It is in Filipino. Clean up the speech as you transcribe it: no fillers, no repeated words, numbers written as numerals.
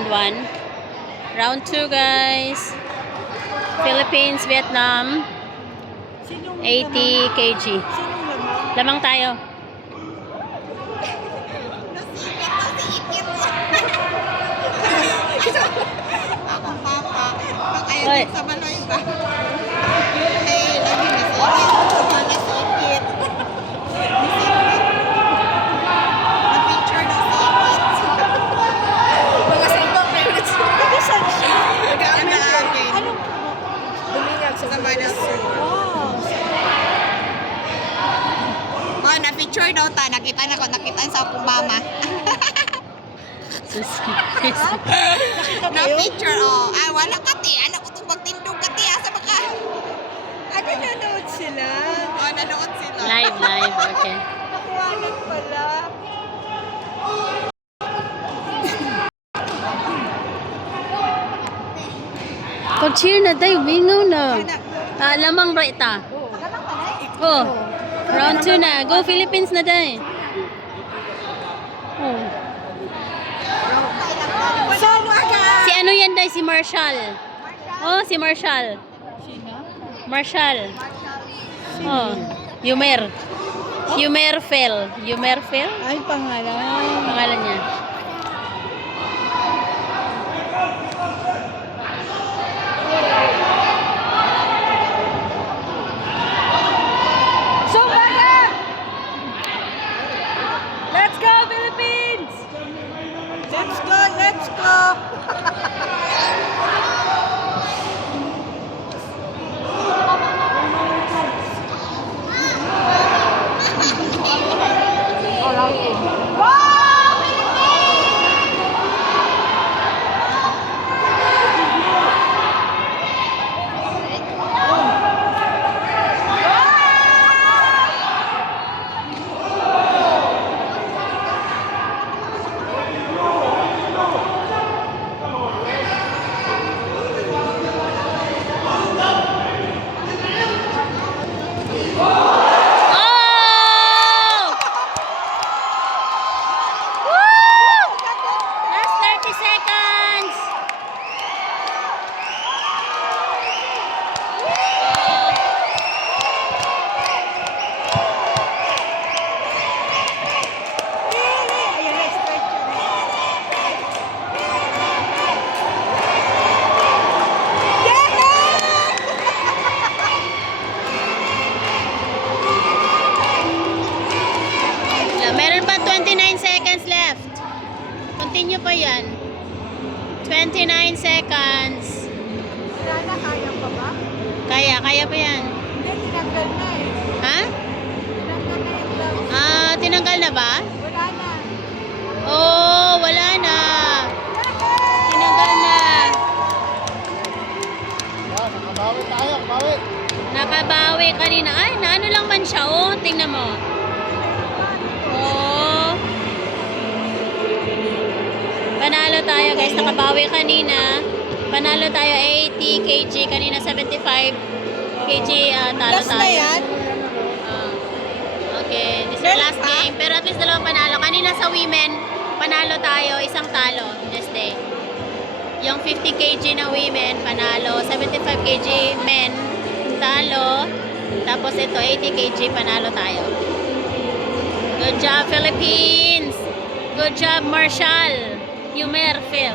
round 1. Round 2, guys. Philippines, Vietnam. 80 kg. Lamang tayo. Ay, sa baloy ba? Eh, lagi nasipit. Na-picture ng sipit. Mga sipit favorites. Mag-aamin na akin. Dumingag sa Manila. Oh, na-picture daw ta. Nakita sa akong mama. Na-picture, oh. Ah, wala kati. Ano ko itong magtindog kati. Asa baka? Ano, nanood sila? Oh, nanood sila. Live. Okay. Nakuhanan pala. Pag-cheer na tayo, bingaw na. Lamang right ta. Oh, round 2 na. Go Philippines na tayo. Oh. Si ano yan day? Si Marshall. Oh, si Marshall. Marshall. Oh, Yumer. Yumerfel. Ay, pangalan. Pangalan niya. Let's go, Philippines! Let's go! Oh! Woo! Last 30 seconds. Meron pa 29 seconds left. Continue pa yan. 29 seconds. Lala, kaya pa ba? Kaya pa yan. Hindi, tinanggal na eh. Ha? Tinanggal na yung gloves. Ah, tinanggal na ba? Wala na. Oh, wala na. Tinanggal na. Nakabawi tayo, kabawi. Nakabawi kanina. Ay, naano lang man siya. Oh, tingnan mo. Oh. Panalo tayo, guys. Nakabawi kanina. Panalo tayo 80 kg. Kanina 75 kg. Talo Last tayo. na yan? Okay, this is the last game. Pero at least dalawang panalo. Kanina sa women, panalo tayo. Isang talo. This day. Yung 50 kg na women, panalo. 75 kg men, talo. Tapos ito, 80 kg, panalo tayo. Good job, Philippines! Good job, Marshall! Yumer, Phil.